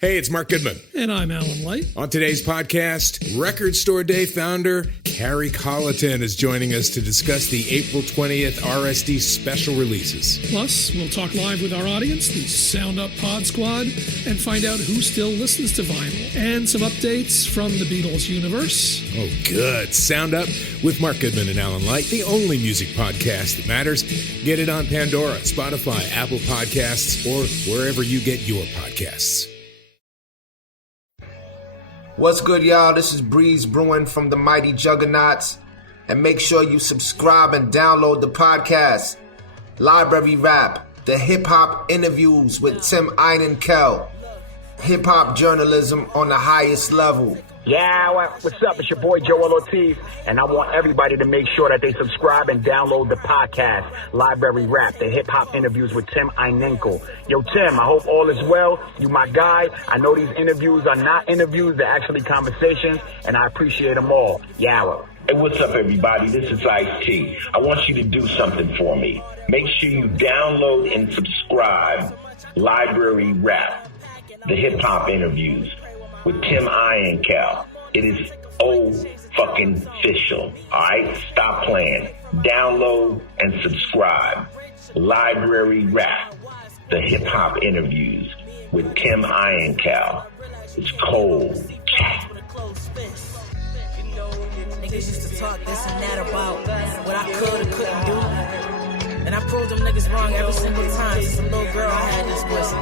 Hey, it's Mark Goodman. And I'm Alan Light. On today's podcast, Record Store Day founder Carrie Colleton is joining us to discuss the April 20th RSD special releases. Plus, we'll talk live with our audience, the Sound Up Pod Squad, and find out who still listens to vinyl. And some updates from the Beatles universe. Oh, good. Sound Up with Mark Goodman and Alan Light, the only music podcast that matters. Get it on Pandora, Spotify, Apple Podcasts, or wherever you get your podcasts. What's good, y'all? This is Breeze Brewing from the Mighty Juggernauts. And make sure you subscribe and download the podcast, Library Rap, the hip-hop interviews with Tim Einenkel. Hip-hop journalism on the highest level. Yeah, what's up? It's your boy Joel Ortiz, and I want everybody to make sure that they subscribe and download the podcast, Library Rap, the hip-hop interviews with Tim Einenkel. Yo, Tim, I hope all is well. You my guy. I know these interviews are not interviews, they're actually conversations, and I appreciate them all. Yawa. Hey, what's up, everybody? This is Ice-T. I want you to do something for me. Make sure you download and subscribe Library Rap, the hip-hop interviews with Tim Einenkel. It is fucking official. All right, stop playing. Download and subscribe. Library Rap, the hip hop interviews with Tim Einenkel. It's cold. Niggas used to talk this and that about what I could or couldn't do. And I proved them niggas wrong every single time. Since a little girl I had this pussy.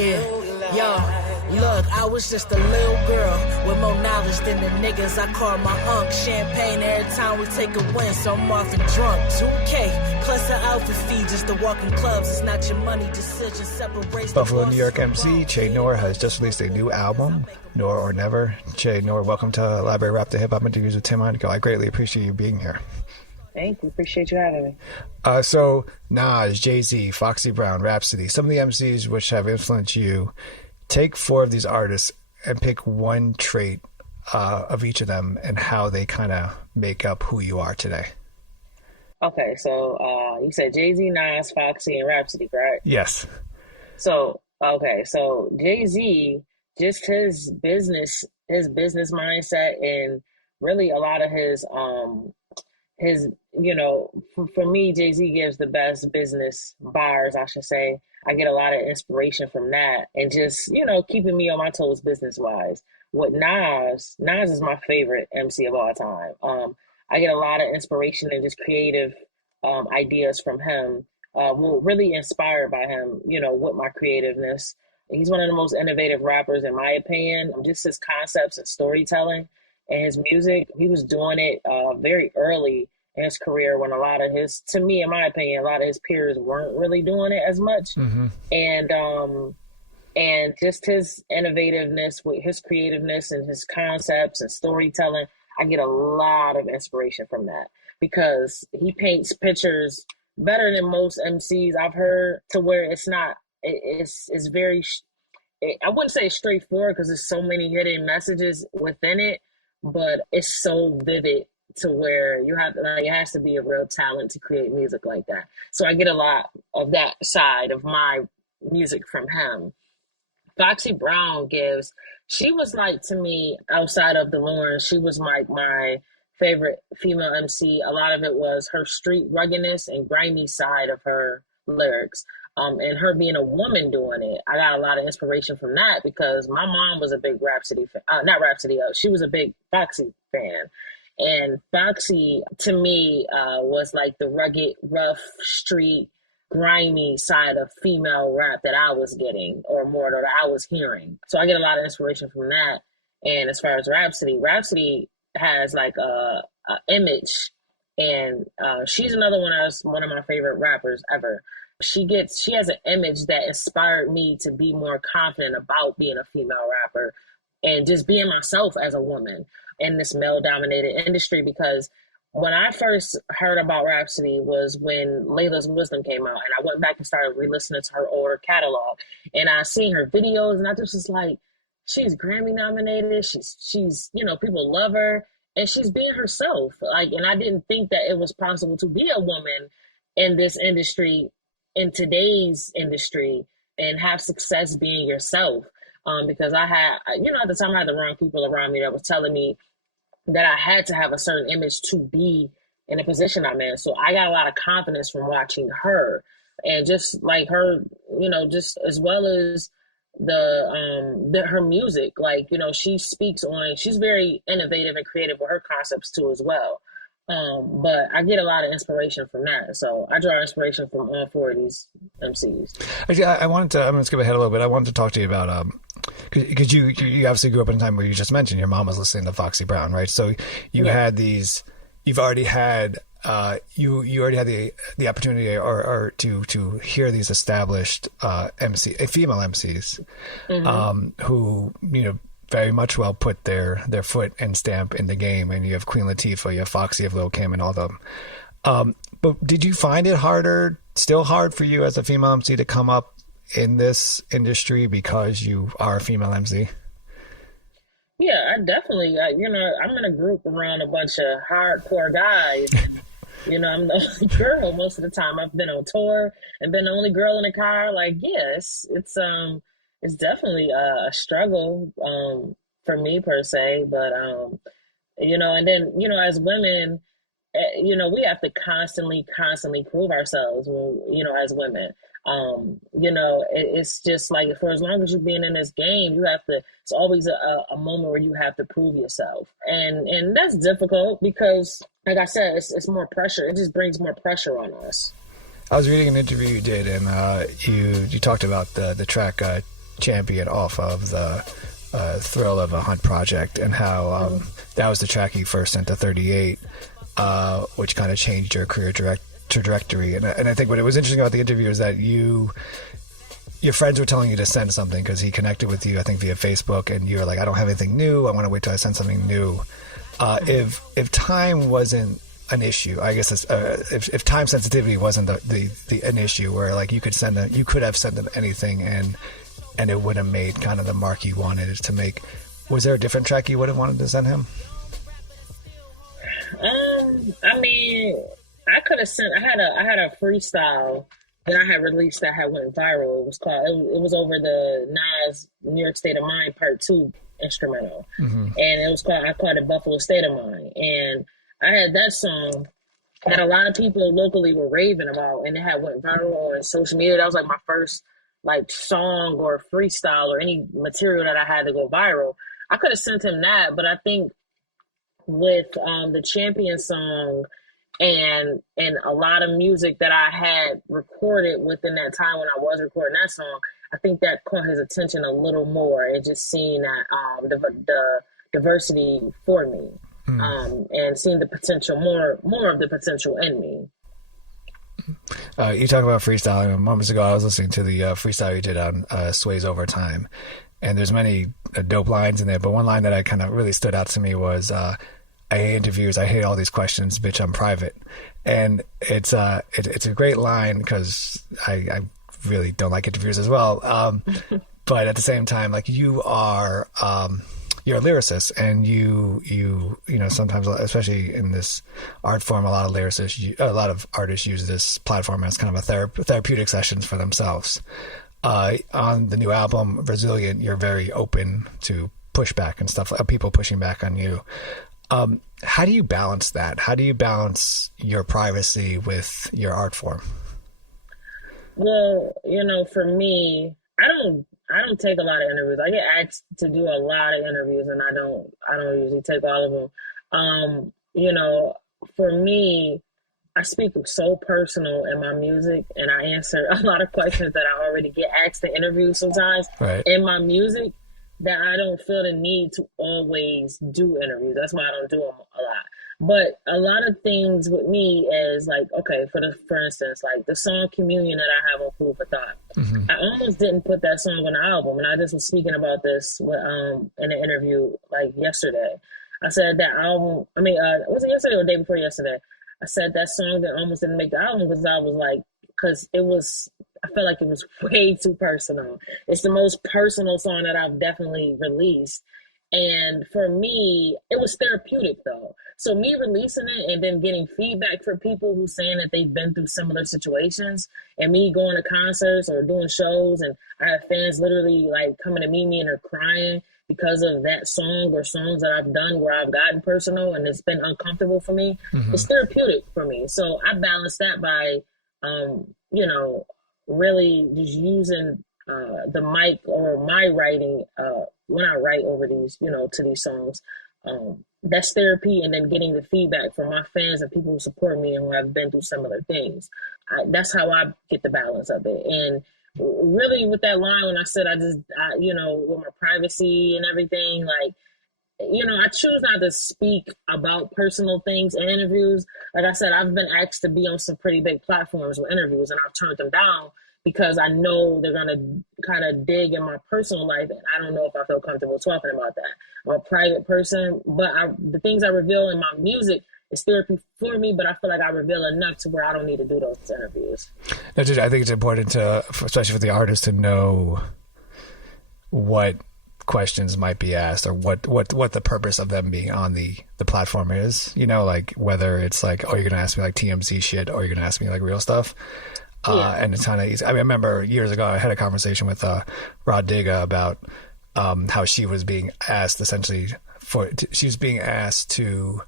Yeah, yo. Look, I was just a little girl with more knowledge than the niggas I call my unk. Champagne every time we take a win, so I'm often drunk. 2K plus an outfit fee just to walk in clubs. It's not your money decision, separates. Buffalo, New York MC Che Noir has just released a new album, Noir or Never. Che Noir, welcome to Library Rap, the hip hop interviews with Tim Einenkel. I greatly appreciate you being here. Thank you. Appreciate you having me. So Nas, Jay-Z, Foxy Brown, Rapsody, some of the MCs which have influenced you. Take four of these artists and pick one trait of each of them and how they kind of make up who you are today. Okay, so you said Jay-Z, Nas, Foxy, and Rapsody, correct? Yes. So Jay-Z, just his business mindset, and really a lot of his for me, Jay-Z gives the best business bars, I should say. I get a lot of inspiration from that, and just, keeping me on my toes business-wise. With Nas is my favorite MC of all time. I get a lot of inspiration and just creative ideas from him. We're really inspired by him, with my creativeness. He's one of the most innovative rappers, in my opinion. Just his concepts and storytelling and his music. He was doing it very early in his career when a lot of his, to me, in my opinion, a lot of his peers weren't really doing it as much. Mm-hmm. And just his innovativeness with his creativeness and his concepts and storytelling, I get a lot of inspiration from that, because he paints pictures better than most MCs I've heard, to where it's very, I wouldn't say it's straightforward because there's so many hidden messages within it, but it's so vivid to where you have to, it has to be a real talent to create music like that. So I get a lot of that side of my music from him. Foxy Brown she was like, to me, outside of the Lawrence, she was like my favorite female MC. A lot of it was her street ruggedness and grimy side of her lyrics. And her being a woman doing it, I got a lot of inspiration from that, because my mom was a big Rapsody fan, she was a big Foxy fan. And Foxy, to me, was like the rugged, rough, street, grimy side of female rap that I was getting, or more that I was hearing. So I get a lot of inspiration from that. And as far as Rapsody has like a image, and she's another one that's one of my favorite rappers ever. She has an image that inspired me to be more confident about being a female rapper and just being myself as a woman in this male-dominated industry. Because when I first heard about Rapsody was when Layla's Wisdom came out, and I went back and started re-listening to her older catalog, and I seen her videos, and I just was like, she's Grammy nominated, she's people love her, and she's being herself. And I didn't think that it was possible to be a woman in this industry, in today's industry, and have success being yourself. because I had, at the time I had the wrong people around me that was telling me that I had to have a certain image to be in the position I'm in. So I got a lot of confidence from watching her, and just like her, just as well as her music, like, she's very innovative and creative with her concepts too as well. But I get a lot of inspiration from that. So I draw inspiration from all four of these MCs. Actually, I'm going to skip ahead a little bit. I wanted to talk to you about, because you obviously grew up in a time where you just mentioned your mom was listening to Foxy Brown, right? So you had you've already had, you already had the opportunity or to hear these established female MCs, who, very much well put their foot and stamp in the game. And you have Queen Latifah, you have Foxy, you have Lil Kim, and all of them. But did you find it still hard for you as a female MC to come up in this industry because you are a female MC? Yeah, I definitely, I'm in a group around a bunch of hardcore guys. I'm the only girl most of the time. I've been on tour and been the only girl in the car. Like, yes, it's definitely a struggle for me per se, but and then as women, we have to constantly prove ourselves as women. It's just like, for as long as you're being in this game, it's always a moment where you have to prove yourself, and that's difficult because, like I said, it's more pressure. It just brings more pressure on us. I was reading an interview you did, and you talked about the track Champion off of the Thrill of a Hunt project, and how that was the track you first sent to 38, which kind of changed your career trajectory. And I think what it was interesting about the interview is that your friends were telling you to send something because he connected with you, I think, via Facebook, and you were like, I don't have anything new. I want to wait till I send something new. If time wasn't an issue, I guess if time sensitivity wasn't an issue, where like you could have sent them anything and it would have made kind of the mark you wanted it to make. Was there a different track you would have wanted to send him? I mean, I could have sent. I had a freestyle that I had released that had went viral. It was called. It was over the Nas New York State of Mind Part 2 instrumental, and it was called. I called it Buffalo State of Mind, and I had that song that a lot of people locally were raving about, and it had went viral on social media. That was like my first song or freestyle or any material that I had to go viral. I could have sent him that, but I think with the Champion song and a lot of music that I had recorded within that time when I was recording that song, I think that caught his attention a little more, and just seeing that the diversity for me, and seeing the potential, more of the potential in me. You talk about freestyling. Moments ago, I was listening to the freestyle you did on Sway's Overtime, and there's many dope lines in there, but one line that I kind of really stood out to me was, I hate interviews, I hate all these questions, bitch, I'm private. And it's a great line because I really don't like interviews as well. But at the same time, like, you are, you're a lyricist, and you sometimes, especially in this art form, a lot of artists use this platform as kind of a therapeutic sessions for themselves. On the new album Resilient, you're very open to pushback and stuff, people pushing back on you. How do you balance that? How do you balance your privacy with your art form? Well, for me, I don't take a lot of interviews. I get asked to do a lot of interviews, and I don't usually take all of them. For me, I speak so personal in my music, and I answer a lot of questions that I already get asked to interview sometimes in my music, that I don't feel the need to always do interviews. That's why I don't do them a lot. But a lot of things with me is like, okay, for instance, like the song Communion that I have on Food for Thought. I almost didn't put that song on the album, and I just was speaking about this in an interview like yesterday. I said that album, was it yesterday or the day before yesterday? I said that song that almost didn't make the album because I felt like it was way too personal. It's the most personal song that I've definitely released. And for me, it was therapeutic though. So me releasing it and then getting feedback from people who saying that they've been through similar situations, and me going to concerts or doing shows, and I have fans literally like coming to meet me and they're crying because of that song or songs that I've done where I've gotten personal and it's been uncomfortable for me. It's therapeutic for me. So I balance that by, you know, really just using the mic or my writing when I write over these, you know, to these songs. That's therapy, and then getting the feedback from my fans and people who support me and who have been through similar things. That's how I get the balance of it. And really with that line, when I said I you know, with my privacy and everything, like, you know, I choose not to speak about personal things in interviews. Like I said, I've been asked to be on some pretty big platforms with interviews, and I've turned them down because I know they're going to kind of dig in my personal life, and I don't know if I feel comfortable talking about that. I'm a private person, but the things I reveal in my music is therapy for me, but I feel like I reveal enough to where I don't need to do those interviews. I think it's important to, especially for the artist, to know what questions might be asked or what the purpose of them being on the platform is, you know, like whether it's like, oh, you're going to ask me like TMZ shit or you're going to ask me like real stuff. And it's kind of easy. I mean, I remember years ago, I had a conversation with Rod Digga about how she was being asked essentially she was being asked to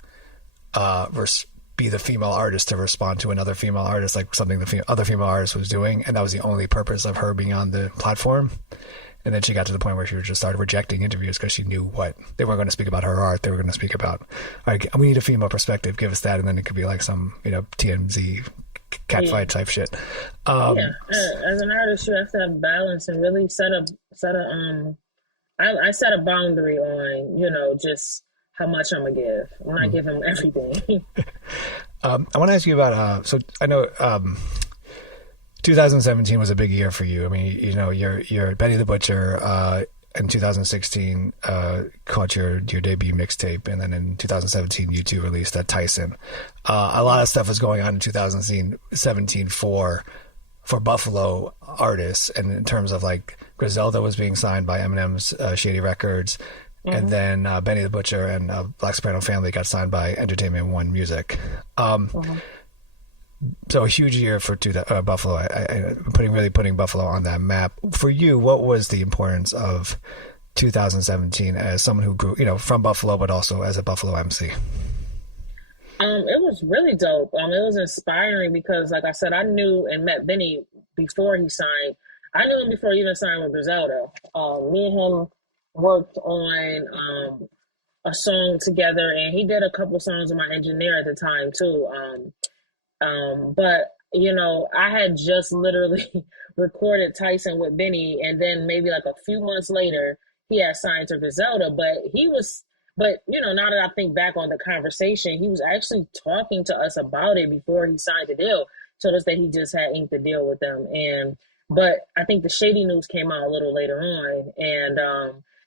be the female artist to respond to another female artist, like something the other female artist was doing. And that was the only purpose of her being on the platform. And then she got to the point where she just started rejecting interviews because she knew what they weren't going to speak about her art. They were going to speak about, like, we need a female perspective. Give us that. And then it could be like some, you know, TMZ catfight type shit. As an artist, you have to have balance and really I set a boundary on, you know, just how much I'm gonna give. I'm not giving everything. I want to ask you about so I know 2017 was a big year for you. I mean, you know, you're Benny the Butcher in 2016 caught your debut mixtape, and then in 2017 you two released that Tyson. A lot of stuff was going on in 2017 for Buffalo artists, and in terms of like Griselda was being signed by Eminem's Shady Records, and then Benny the Butcher and Black Soprano Family got signed by Entertainment One Music. So a huge year for Buffalo. Putting Buffalo on that map. For you, what was the importance of 2017 as someone who grew, you know, from Buffalo, but also as a Buffalo MC? It was really dope. It was inspiring because, like I said, I knew and met Benny before he signed. I knew him before he even signed with Griselda. Me and him worked on a song together, and he did a couple songs with my engineer at the time too. But you know, I had just literally recorded Tyson with Benny, and then maybe like a few months later, he had signed to Griselda. But you know, now that I think back on the conversation, he was actually talking to us about it before he signed the deal. Told us that he just had inked the deal with them, but I think the shady news came out a little later on, and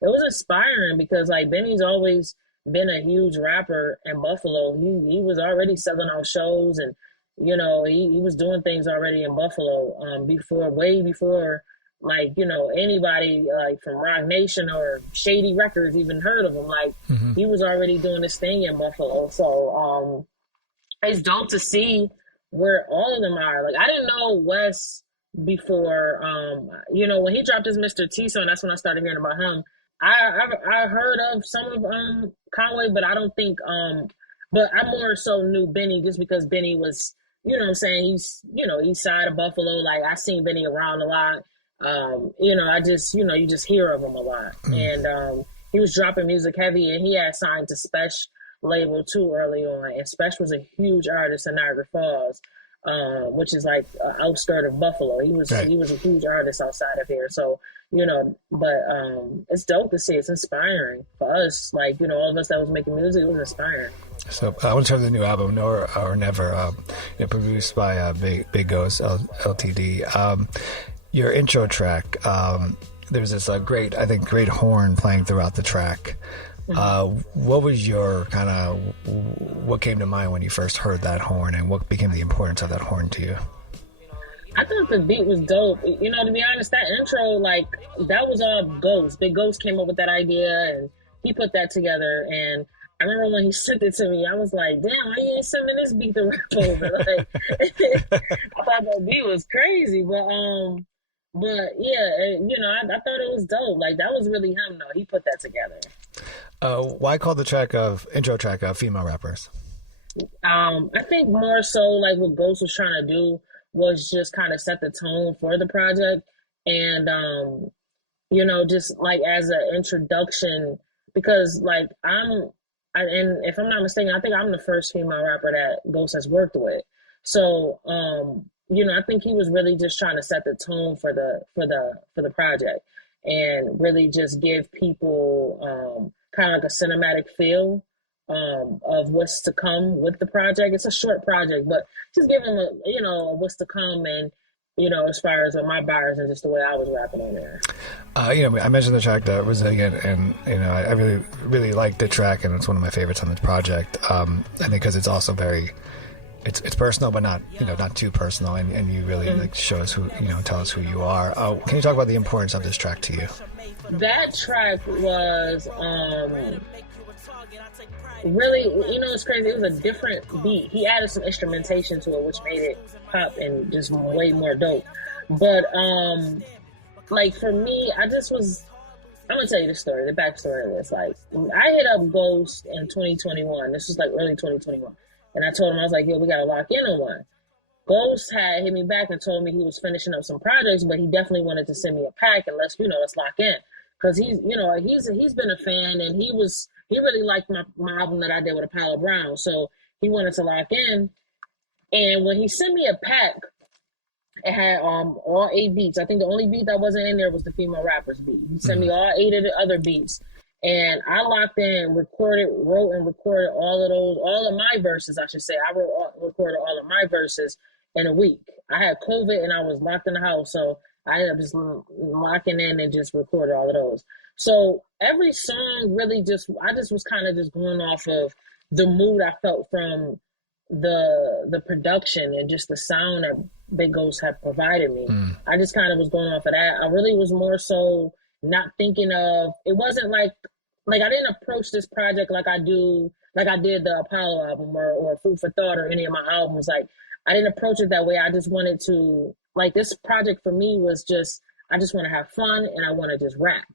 it was inspiring because like Benny's always been a huge rapper in Buffalo. He was already selling out shows, and you know, he was doing things already in Buffalo way before, like, you know, anybody like from Rock Nation or Shady Records even heard of him. Like, he was already doing this thing in Buffalo. So it's dope to see where all of them are. Like, I didn't know Wes before, you know, when he dropped his Mr. T song, that's when I started hearing about him. I heard of some of Conway, but I don't think, but I more so knew Benny just because Benny was, you know what I'm saying, he's, you know, east side of Buffalo. Like, I seen Benny around a lot. You know, I just, you know, you just hear of him a lot. And he was dropping music heavy, and he had signed to Spesh label too early on. And Spesh was a huge artist in Niagara Falls, which is like outskirt of Buffalo. He was a huge artist outside of here. So, you know, but it's dope to see. It's inspiring for us. Like, you know, all of us that was making music, it was inspiring. So I want to turn to the new album, Noir or Never, you know, produced by Big Ghost Ltd. Your intro track, there's this great horn playing throughout the track. What was your what came to mind when you first heard that horn, and what became the importance of that horn to you? I thought the beat was dope. You know, to be honest, that intro, like, that was all Ghost. Big Ghost came up with that idea, and he put that together. And I remember when he sent it to me, I was like, damn, why you ain't send me this beat to rap over? Like, I thought that beat was crazy, but yeah, you know, I thought it was dope. Like, that was really him, though. He put that together. Why call the intro track of female rappers? I think more so like what Ghost was trying to do was just kind of set the tone for the project. And, you know, just like as an introduction, because like and if I'm not mistaken, I think I'm the first female rapper that Ghost has worked with. So, you know, I think he was really just trying to set the tone for the project and really just give people kind of like a cinematic feel of what's to come with the project. It's a short project, but just give them what's to come, and you know, as far as my bars and just the way I was rapping on there. You know, I mentioned the track "The Resilient," and you know, I really, really like the track, and it's one of my favorites on the project. I think because it's also very, it's personal, but not too personal, and you really like show us tell us who you are. Can you talk about the importance of this track to you? That track was really, you know, it's crazy. It was a different beat. He added some instrumentation to it, which made it pop and just way more dope. But like for me, I'm gonna tell you the story, the backstory of this. Like, I hit up Ghost in 2021. This was like early 2021, and I told him, I was like, yo, we gotta lock in on one. Ghost had hit me back and told me he was finishing up some projects, but he definitely wanted to send me a pack and let's lock in. Because he's been a fan, and he really liked my album that I did with Apollo Brown. So he wanted to lock in. And when he sent me a pack, it had all 8 beats. I think the only beat that wasn't in there was the female rappers beat. He sent me all 8 of the other beats. And I locked in, wrote and recorded all of my verses, I should say. I recorded all of my verses in a week. I had COVID and I was locked in the house, so I ended up just locking in and just recorded all of those. So every song really I just was kind of just going off of the mood I felt from the production and just the sound that Big Ghost had provided me. I just kind of was going off of that. I really was more so not thinking of, it wasn't like I didn't approach this project like I did the Apollo album or Food for Thought or any of my albums. Like, I didn't approach it that way. I just wanted to, like, this project for me was just, I just want to have fun and I want to just rap.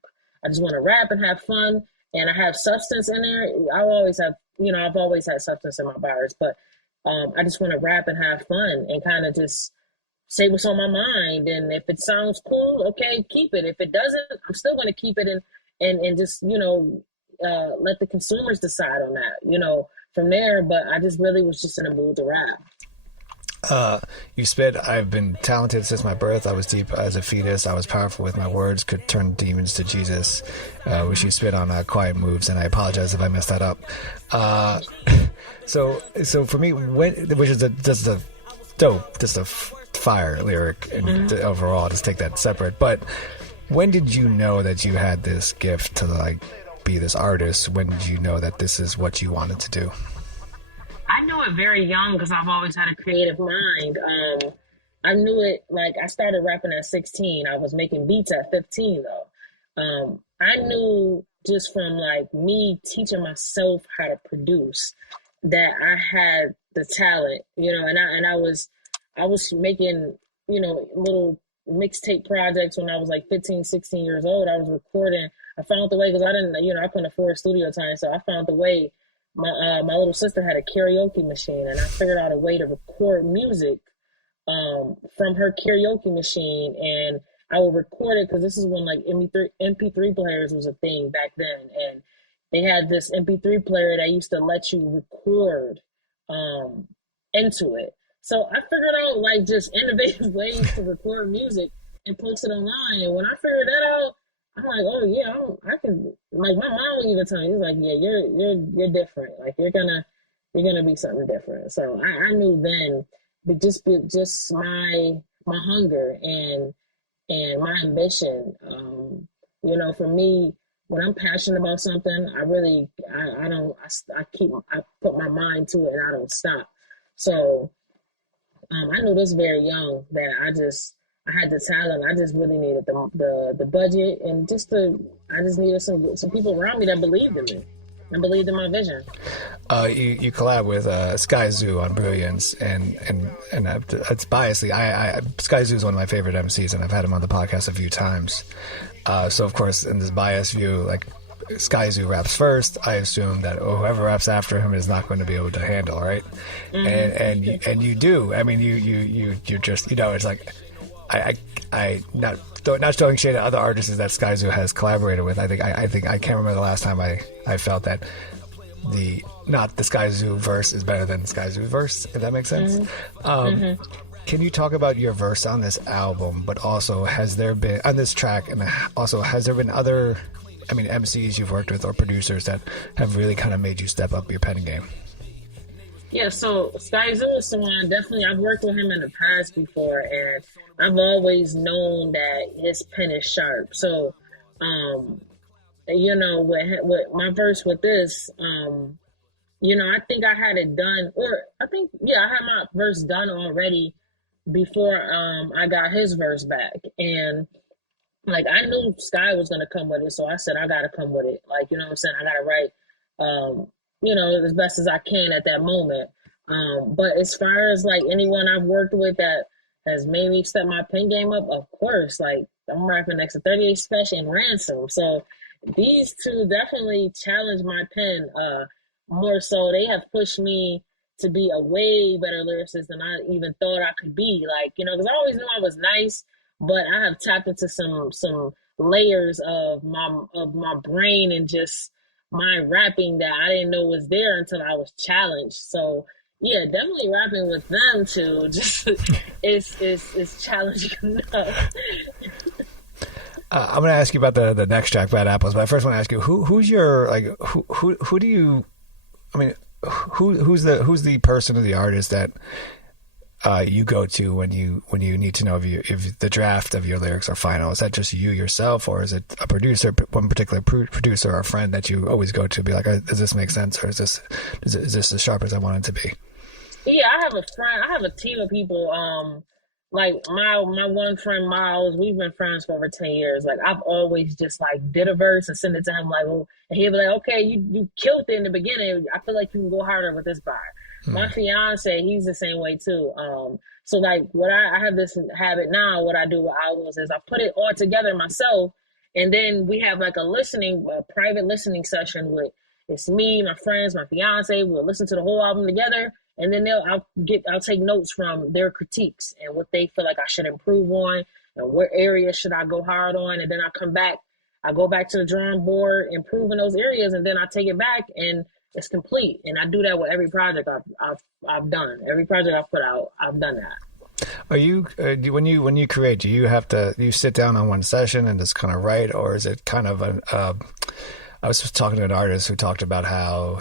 I just want to rap and have fun, and I have substance in there. I've always had substance in my bars, but I just want to rap and have fun and kind of just say what's on my mind. And if it sounds cool, okay, keep it. If it doesn't, I'm still going to keep it and just, let the consumers decide on that, from there. But I just really was just in a mood to rap. You spit, I've been talented since my birth. I was deep as a fetus. I was powerful with my words, could turn demons to Jesus. Which you spit on Quiet Moves, and I apologize if I messed that up. So for me, which is just a dope, just a fire lyric, and overall, just take that separate. But when did you know that you had this gift to like be this artist? When did you know that this is what you wanted to do? I knew it very young because I've always had a creative mind. I knew it, like, I started rapping at 16. I was making beats at 15, though. I knew just from, like, me teaching myself how to produce that I had the talent, and I was making, little mixtape projects when I was, like, 15, 16 years old. I was recording. I found the way, because I couldn't afford studio time, so I found the way. My little sister had a karaoke machine, and I figured out a way to record music from her karaoke machine, and I would record it because this is when like MP3 players was a thing back then, and they had this MP3 player that used to let you record into it. So I figured out like just innovative ways to record music and post it online, and when I figured that out, I'm like, oh yeah, I can. Like my mom would even tell me, he's like, yeah, you're different. Like you're gonna be something different. So I knew then, but just my hunger and my ambition. For me, when I'm passionate about something, I put my mind to it and I don't stop. So I knew this very young that I had the talent. I just really needed the budget, and I just needed some people around me that believed in me and believed in my vision. You collab with Skyzoo on Brilliance, and it's biasly. Skyzoo is one of my favorite MCs, and I've had him on the podcast a few times. So of course, in this biased view, like Skyzoo raps first, I assume that whoever raps after him is not going to be able to handle, right? Mm-hmm. And you do. I mean, you're just, it's like I not throwing shade at other artists that Skyzoo has collaborated with. I think I can't remember the last time I felt that the Skyzoo verse is better than the Skyzoo verse, if that makes sense. Mm-hmm. Can you talk about your verse on this album, but also has there been on this track, and also has there been other, MCs you've worked with or producers that have really kind of made you step up your pen game? Yeah, so Skyzoo is someone I've worked with him in the past before, and I've always known that his pen is sharp. So, with my verse with this, I think I had it done, I had my verse done already before I got his verse back. And like, I knew Sky was going to come with it, so I said, I got to come with it. Like, you know what I'm saying? I got to write, as best as I can at that moment. But as far as like anyone I've worked with that has made me step my pen game up, of course, like I'm rapping next to 38 Speech and Ransom. So these two definitely challenged my pen more so. They have pushed me to be a way better lyricist than I even thought I could be. Like, because I always knew I was nice, but I have tapped into some layers of my brain and just my rapping that I didn't know was there until I was challenged. So yeah, definitely rapping with them too just is challenging enough. I'm gonna ask you about the next track, Bad Apples, but I first want to ask you who's your who do you who's the person or the artist that you go to when you need to know if the draft of your lyrics are final? Is that just you yourself, or is it a producer, one particular producer or a friend that you always go to be like, does this make sense, or is this as sharp as I want it to be? Yeah, I have a team of people. Like my one friend Miles, we've been friends for over 10 years. Like, I've always just like did a verse and send it to him, like, and he'll be like, okay, you killed it in the beginning. I feel like you can go harder with this bar. My fiance, he's the same way too. So like what I have this habit now, what I do with albums is I put it all together myself, and then we have like a private listening session with, it's me, my friends, my fiance. We'll listen to the whole album together, and then I'll take notes from their critiques and what they feel like I should improve on, and what areas should I go hard on, and then I go back to the drawing board, improve in those areas, and then I take it back and it's complete. And I do that with every project I've done. Every project I've put out, I've done that. Are you when you create, do you sit down on one session and just kind of write, or is it kind of I was just talking to an artist who talked about how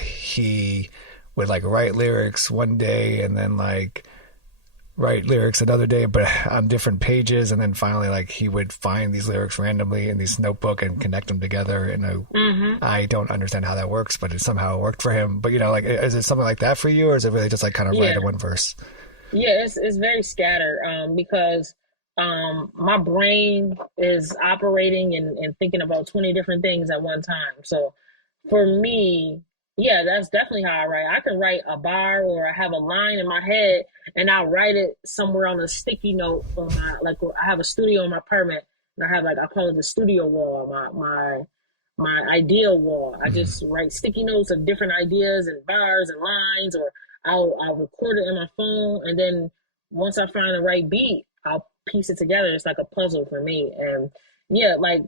he would like write lyrics one day and then like write lyrics another day, but on different pages, and then finally like he would find these lyrics randomly in this notebook and connect them together. And I don't understand how that works, but it somehow worked for him. But like, is it something like that for you, or is it really just like kind of write in one verse? Yeah, it's very scattered because my brain is operating and thinking about 20 different things at one time. So for me, yeah, that's definitely how I write. I can write a bar, or I have a line in my head and I'll write it somewhere on a sticky note on I have a studio in my apartment, and I have I call it the studio wall, my ideal wall. I just write sticky notes of different ideas and bars and lines, or I'll record it in my phone, and then once I find the right beat, I'll piece it together. It's like a puzzle for me. And yeah, like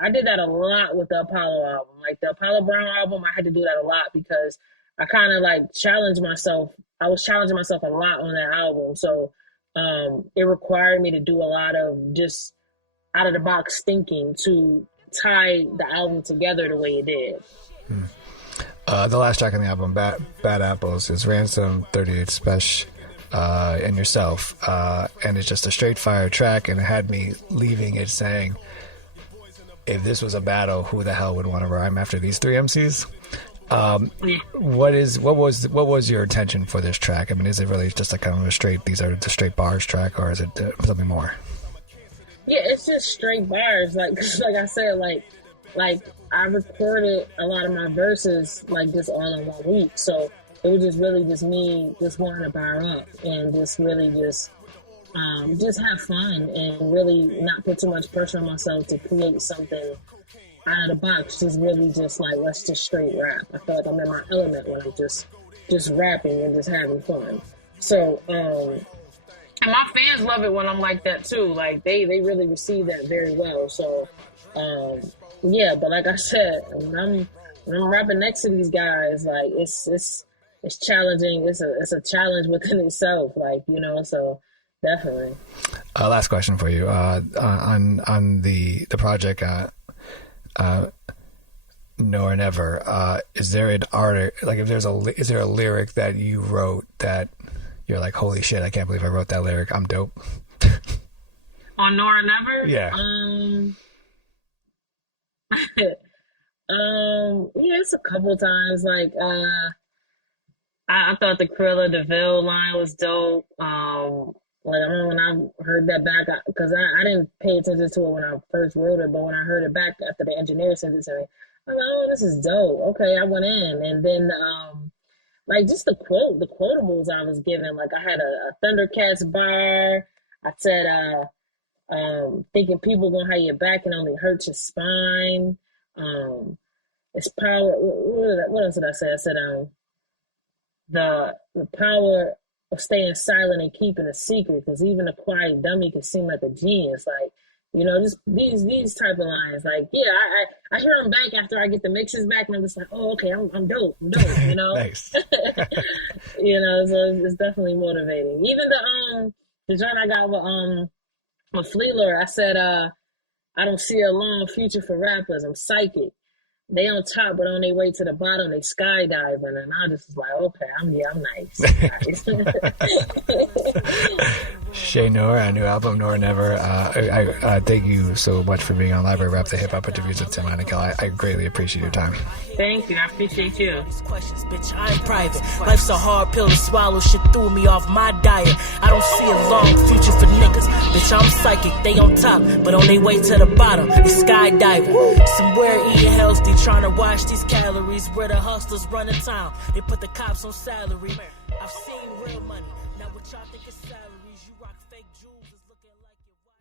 I did that a lot with the Apollo album. Like the Apollo Brown album, I had to do that a lot because I kind of challenged myself. I was challenging myself a lot on that album. So it required me to do a lot of just out of the box thinking to tie the album together the way it did. The last track on the album, Bad Apples, is Ransom, 38 Spesh, and yourself. And it's just a straight fire track, and it had me leaving it saying, if this was a battle, who the hell would want to rhyme after these three MCs? What was your intention for this track? I mean, is it really just like kind of these are the straight bars track, or is it something more? Yeah, it's just straight bars. Like, 'cause like I said, like I recorded a lot of my verses like just all in 1 week. So it was just really just me just wanting to bar up and just really just have fun and really not put too much pressure on myself to create something out of the box. Just really just like, let's just straight rap. I feel like I'm in my element when I'm just rapping and just having fun. So, and my fans love it when I'm like that too. Like they really receive that very well. So, yeah, but like I said, when I'm rapping next to these guys, like it's challenging. It's a challenge within itself. Like, you know, so definitely. Last question for you. On the project, Noir Never, is there an art, like if is there a lyric that you wrote that you're like, holy shit, I can't believe I wrote that lyric, I'm dope? On Noir Never? Yeah. Yeah, it's a couple times. Like, I thought the Cruella DeVille line was dope. Like, I remember when I heard that back, because I didn't pay attention to it when I first wrote it, but when I heard it back after the engineer sent it to me, I'm like, oh, this is dope. Okay, I went in. And then, like, just the quotables I was given. Like, I had a Thundercats bar. I said, thinking people gonna have your back and only hurt your spine. It's power. What else did I say? I said, the power of staying silent and keeping a secret, because even a quiet dummy can seem like a genius. Like, you know, just these type of lines. Like, yeah, I hear them back after I get the mixes back, and I'm just like, oh, okay, I'm dope, you know. Nice. You know, so it's definitely motivating. Even the joint I got with Fleelor, I said, I don't see a long future for rappers. I'm psychic. They on top, but on their way to the bottom, they skydiving, and I just was like, okay, I'm nice. Shay Noir, a new album, Noir Never. I thank you so much for being on Library Rap, the hip hop interviews with Tim Heineken. I greatly appreciate your time. Thank you. I appreciate you. Questions, bitch, I ain't private. Life's a hard pill to swallow. Shit threw me off my diet. I don't see a long future for niggas. Bitch, I'm psychic. They on top, but on their way to the bottom, they skydiving. Somewhere eating healthy, trying to watch these calories. Where the hustlers run the town, they put the cops on salary. I've seen real money. Now what y'all think is salaries? You rock fake jewels, is looking like you watch.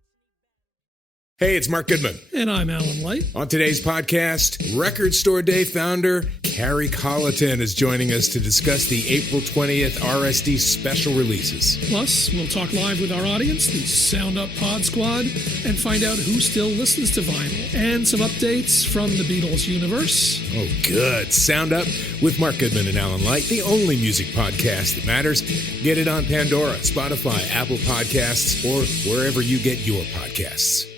Hey, it's Mark Goodman. And I'm Alan Light. On today's podcast, Record Store Day founder Carrie Colleton is joining us to discuss the April 20th RSD special releases. Plus, we'll talk live with our audience, the Sound Up Pod Squad, and find out who still listens to vinyl. And some updates from the Beatles universe. Oh, good. Sound Up with Mark Goodman and Alan Light, the only music podcast that matters. Get it on Pandora, Spotify, Apple Podcasts, or wherever you get your podcasts.